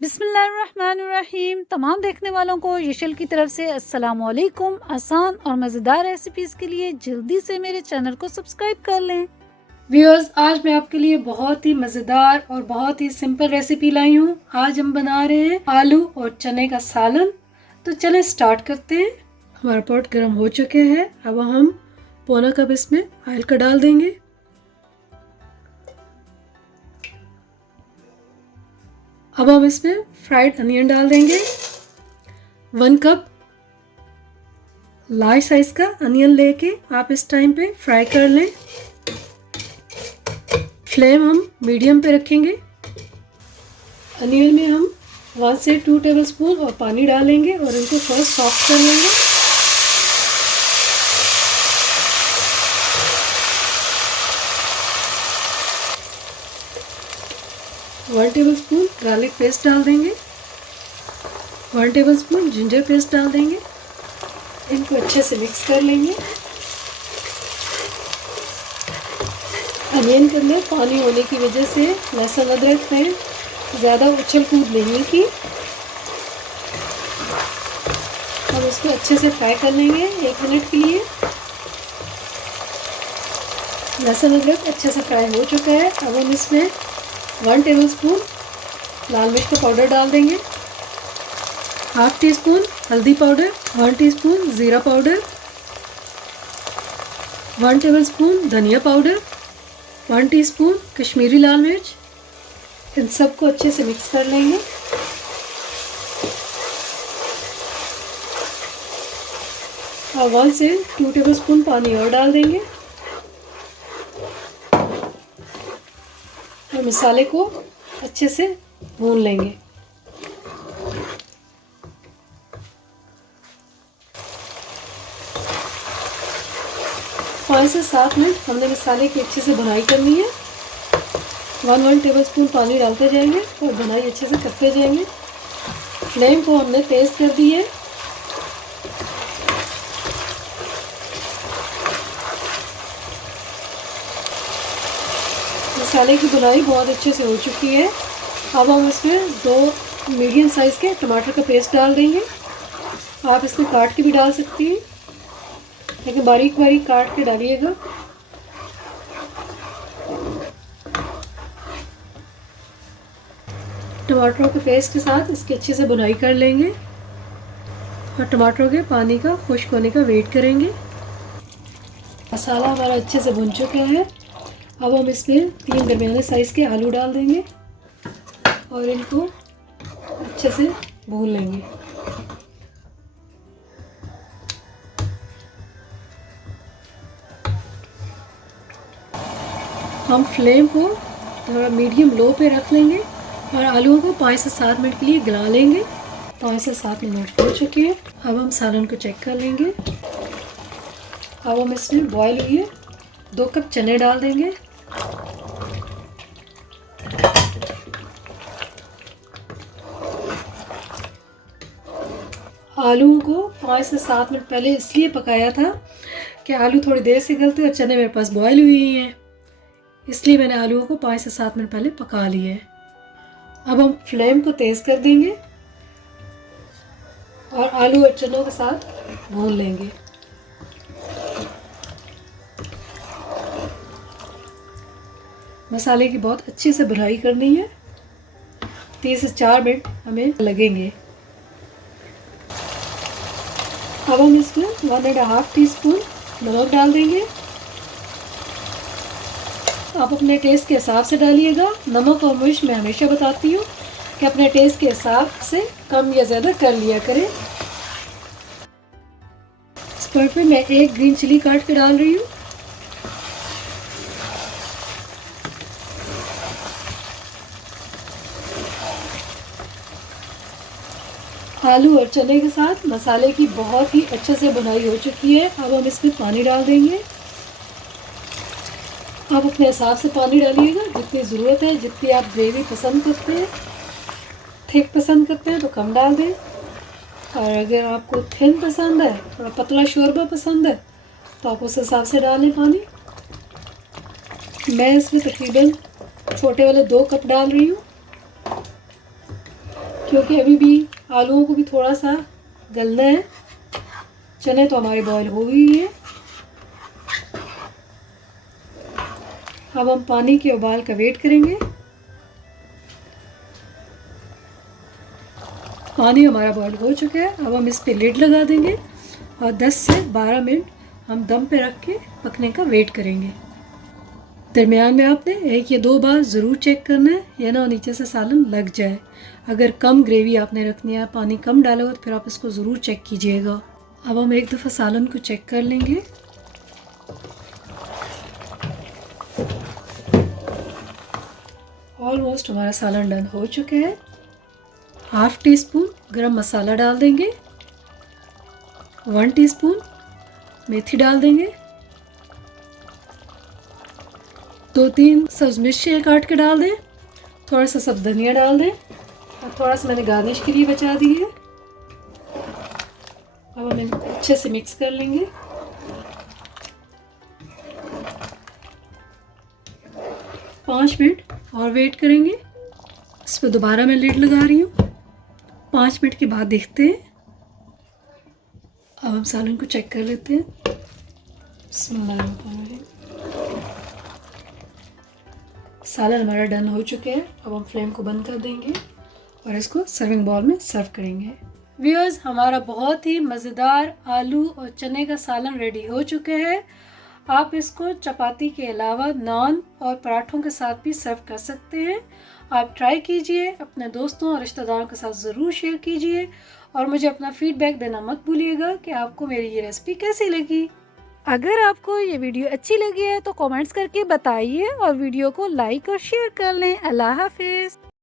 बिस्मिल्लाहिर्रहमानिर्रहीम। तमाम देखने वालों को यशल की तरफ से अस्सलाम वालेकुम। आसान और मज़ेदार रेसिपीज़ के लिए जल्दी से मेरे चैनल को सब्सक्राइब कर लें। व्यूअर्स, आज मैं आपके लिए बहुत ही मज़ेदार और बहुत ही सिंपल रेसिपी लाई हूँ। आज हम बना रहे हैं आलू और चने का सालन। तो चलें स्टार्ट करते हैं। हमारा पॉट गर्म हो चुके हैं। अब हम पौना कप इसमें ऑयल का डाल देंगे। अब हम इसमें फ्राइड अनियन डाल देंगे। 1 कप लार्ज साइज का अनियन लेके आप इस टाइम पे फ्राई कर लें। फ्लेम हम मीडियम पे रखेंगे। अनियन में हम 1 से 2 टेबलस्पून और पानी डालेंगे और इनको फर्स्ट सॉफ्ट कर लेंगे। वन टेबलस्पून गार्लिक पेस्ट डाल देंगे। 1 टेबलस्पून जिंजर पेस्ट डाल देंगे। इनको अच्छे से मिक्स कर लेंगे। अनियन के अंदर पानी होने की वजह से लहसुन अदरक में ज़्यादा उछल कूद नहीं की। हम इसको अच्छे से फ्राई कर लेंगे 1 मिनट के लिए। लहसुन अदरक अच्छे से फ्राई हो चुका है। अब हम इसमें 1 टेबलस्पून लाल मिर्च का पाउडर डाल देंगे। हाफ टी स्पून हल्दी पाउडर, 1 टीस्पून ज़ीरा पाउडर, 1 टेबलस्पून धनिया पाउडर, 1 टीस्पून कश्मीरी लाल मिर्च। इन सबको अच्छे से मिक्स कर लेंगे। और 1 से 2 टेबलस्पून पानी और डाल देंगे और मसाले को अच्छे से भून लेंगे। पाँच से 7 मिनट हमने मसाले की अच्छे से भुनाई करनी है। 1 टेबलस्पून पानी डालते जाएंगे और भुनाई अच्छे से करते जाएंगे। फ्लेम को हमने तेज़ कर दी है। मसाले की भुनाई बहुत अच्छे से हो चुकी है। अब हम इसमें 2 मीडियम साइज़ के टमाटर का पेस्ट डाल देंगे। आप इसमें काट के भी डाल सकती हैं, लेकिन बारीक बारीक काट के डालिएगा। टमाटरों के पेस्ट के साथ इसकी अच्छे से भुनाई कर लेंगे और टमाटरों के पानी का खुश्क होने का वेट करेंगे। मसाला हमारा अच्छे से भुन चुका है। अब हम इसमें 3 दरमियाने साइज़ के आलू डाल देंगे और इनको अच्छे से भून लेंगे। हम फ्लेम को थोड़ा मीडियम लो पे रख लेंगे और आलूओं को 5 से 7 मिनट के लिए गला लेंगे। 5 से 7 मिनट हो चुके हैं। अब हम सालन को चेक कर लेंगे। अब हम इसमें बॉयल हुई है 2 कप चने डाल देंगे। आलूओं को 5 से 7 मिनट पहले इसलिए पकाया था कि आलू थोड़ी देर से गलते और चने मेरे पास बॉयल हुई हैं, इसलिए मैंने आलूओं को 5 से 7 मिनट पहले पका लिए है। अब हम फ्लेम को तेज़ कर देंगे और आलू और चनों के साथ भून लेंगे। मसाले की बहुत अच्छे से भुनाई करनी है। 3 से 4 मिनट हमें लगेंगे। अब हम इसमें 1.5 टीस्पून नमक डाल देंगे। आप अपने टेस्ट के हिसाब से डालिएगा। नमक और मिर्च मैं हमेशा बताती हूँ कि अपने टेस्ट के हिसाब से कम या ज़्यादा कर लिया करें। इस पर मैं 1 ग्रीन चिली काट के डाल रही हूँ। आलू और चने के साथ मसाले की बहुत ही अच्छे से भुनाई हो चुकी है। अब हम इसमें पानी डाल देंगे। आप अपने हिसाब से पानी डालिएगा, जितनी ज़रूरत है, जितनी आप ग्रेवी पसंद करते हैं। थिक पसंद करते हैं तो कम डाल दें, और अगर आपको थिन पसंद है, थोड़ा पतला शोरबा पसंद है, तो आप उस हिसाब से डालें पानी। मैं इसमें तकरीबन छोटे वाले 2 कप डाल रही हूँ। क्योंकि अभी भी आलूओं को भी थोड़ा सा गलना है। चने तो हमारे बॉईल हो गई है। अब हम पानी के उबाल का वेट करेंगे। पानी हमारा बॉईल हो चुका है। अब हम इस पे लिड लगा देंगे और 10 से 12 मिनट हम दम पे रख के पकने का वेट करेंगे। दरमियान में आपने 1 या 2 बार ज़रूर चेक करना है, या ना नीचे से सालन लग जाए। अगर कम ग्रेवी आपने रखनी है, पानी कम डालोगे तो फिर आप इसको ज़रूर चेक कीजिएगा। अब हम एक दफ़ा सालन को चेक कर लेंगे। ऑलमोस्ट हमारा सालन डन हो चुका है। हाफ टी स्पून गरम मसाला डाल देंगे, 1 टीस्पून मेथी डाल देंगे, 2-3 सब्ज़ मिर्ची काट के डाल दें, थोड़ा सा सब्ज़ धनिया डाल दें और थोड़ा सा मैंने गार्निश के लिए बचा दी है। अब हम अच्छे से मिक्स कर लेंगे। पाँच मिनट और वेट करेंगे। इस पर दोबारा मैं लिड लगा रही हूँ। 5 मिनट के बाद देखते हैं। अब हम सालन को चेक कर लेते हैं। सालन हमारा डन हो चुके हैं। अब हम फ्लेम को बंद कर देंगे और इसको सर्विंग बाउल में सर्व करेंगे। व्यूअर्स, हमारा बहुत ही मज़ेदार आलू और चने का सालन रेडी हो चुके हैं। आप इसको चपाती के अलावा नान और पराठों के साथ भी सर्व कर सकते हैं। आप ट्राई कीजिए, अपने दोस्तों और रिश्तेदारों के साथ ज़रूर शेयर कीजिए और मुझे अपना फीडबैक देना मत भूलिएगा कि आपको मेरी ये रेसिपी कैसी लगी। अगर आपको ये वीडियो अच्छी लगी है तो कमेंट्स करके बताइए और वीडियो को लाइक और शेयर कर लें। अल्लाह हाफिज़।